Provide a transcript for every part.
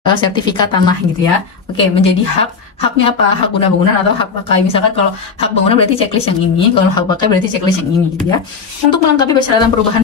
sertifikat tanah gitu ya. Oke, menjadi haknya apa? Hak guna bangunan atau hak pakai. Misalkan kalau hak bangunan berarti checklist yang ini, kalau hak pakai berarti checklist yang ini gitu ya. Untuk melengkapi persyaratan perubahan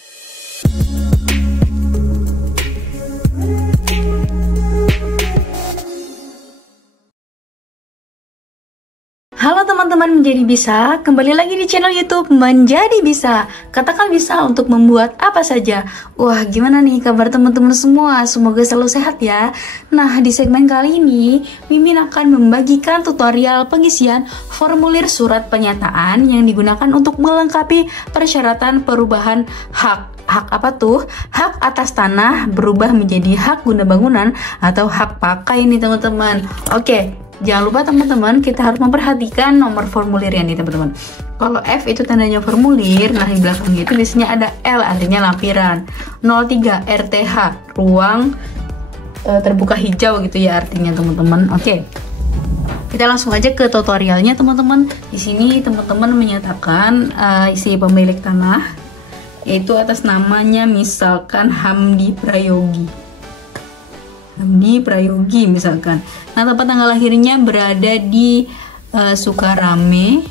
Halo teman-teman Menjadi Bisa, kembali lagi di channel YouTube Menjadi Bisa. Katakan bisa untuk membuat apa saja. Wah, gimana nih kabar teman-teman semua? Semoga selalu sehat ya. Nah, di segmen kali ini Mimin akan membagikan tutorial pengisian formulir surat pernyataan yang digunakan untuk melengkapi persyaratan perubahan hak. Hak apa tuh? Hak atas tanah berubah menjadi hak guna bangunan atau hak pakai nih teman-teman. Oke, jangan lupa teman-teman, kita harus memperhatikan nomor formulirnya nih teman-teman. Kalau F itu tandanya formulir, nah di belakangnya itu biasanya ada L artinya lampiran. 03 RTH, ruang terbuka hijau gitu ya artinya teman-teman. Oke. Kita langsung aja ke tutorialnya teman-teman. Di sini teman-teman menyatakan isi pemilik tanah yaitu atas namanya misalkan Hamdi Prayogi misalkan. Nah, tempat tanggal lahirnya berada di Sukarame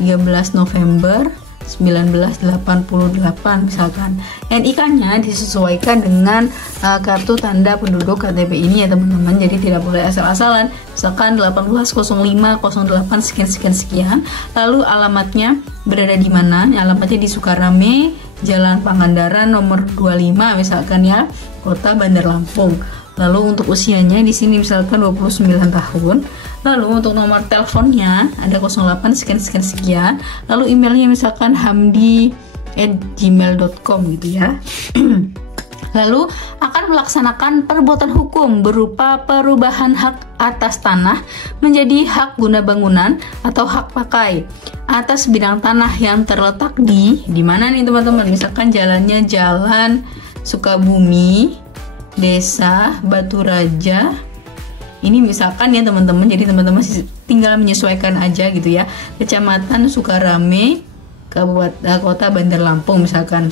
13 November 1988 misalkan. NIK-nya disesuaikan dengan kartu tanda penduduk KTP ini ya teman-teman. Jadi tidak boleh asal-asalan. Misalkan 180508 sekian. Lalu alamatnya berada di mana? Alamatnya di Sukarame, Jalan Pangandaran nomor 25 misalkan ya, Kota Bandar Lampung. Lalu untuk usianya di sini misalkan 29 tahun. Lalu untuk nomor teleponnya ada 08 sekian. Lalu emailnya misalkan hamdi@gmail.com gitu ya. Lalu akan melaksanakan perbuatan hukum berupa perubahan hak atas tanah menjadi hak guna bangunan atau hak pakai atas bidang tanah yang terletak di mana nih teman-teman? Misalkan jalannya Jalan Sukabumi, Desa Batu Raja. Ini misalkan ya teman-teman, jadi teman-teman tinggal menyesuaikan aja gitu ya. Kecamatan Sukarame, Kabupaten Kota Bandar Lampung misalkan.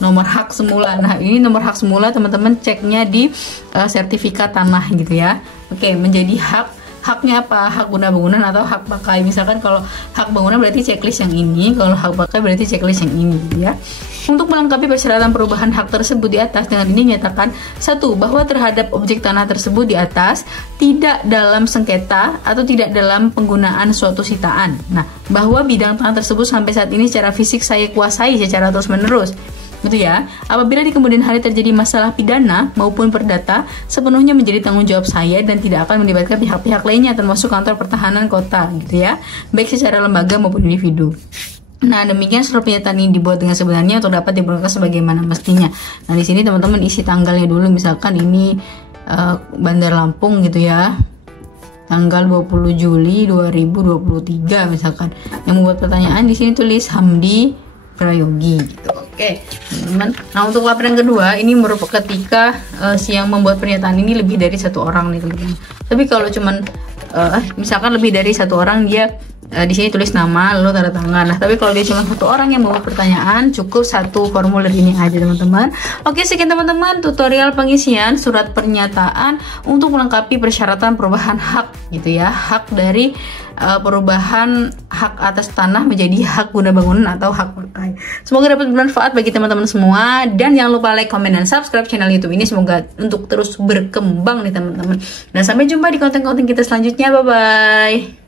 Nomor hak semula. Nah, ini nomor hak semula teman-teman ceknya di sertifikat tanah gitu ya. Oke, menjadi haknya apa? Hak guna bangunan atau hak pakai. Misalkan kalau hak bangunan berarti checklist yang ini, kalau hak pakai berarti checklist yang ini gitu ya. Untuk melengkapi persyaratan perubahan hak tersebut di atas, dengan ini menyatakan satu, bahwa terhadap objek tanah tersebut di atas tidak dalam sengketa atau tidak dalam penggunaan suatu sitaan. Nah, bahwa bidang tanah tersebut sampai saat ini secara fisik saya kuasai secara terus-menerus. Gitu ya. Apabila di kemudian hari terjadi masalah pidana maupun perdata, sepenuhnya menjadi tanggung jawab saya dan tidak akan melibatkan pihak-pihak lainnya termasuk kantor pertahanan kota gitu ya, baik secara lembaga maupun individu. Nah, demikian surat pernyataan ini dibuat dengan sebenarnya untuk dapat diperoleh sebagaimana mestinya. Nah, di sini teman-teman isi tanggalnya dulu, misalkan ini Bandar Lampung gitu ya. Tanggal 20 Juli 2023 misalkan. Yang membuat pertanyaan di sini tulis Hamdi Prayogi gitu. Oke, teman-teman. Nah, untuk laporan kedua ini merupakan ketika si yang membuat pernyataan ini lebih dari satu orang nih teman-teman. Tapi kalau cuman misalkan lebih dari satu orang, dia di sini tulis nama lalu tanda tangan. Nah, tapi kalau dia cuma satu orang yang membuat pertanyaan, cukup satu formulir ini aja teman-teman. Oke, sekian teman-teman tutorial pengisian surat pernyataan untuk melengkapi persyaratan perubahan hak gitu ya. Hak dari perubahan hak atas tanah menjadi hak guna bangunan atau hak pakai. Semoga dapat bermanfaat bagi teman-teman semua, dan jangan lupa like, comment, dan subscribe channel YouTube ini, semoga untuk terus berkembang nih teman-teman. Dan sampai jumpa di konten-konten kita selanjutnya. Bye bye.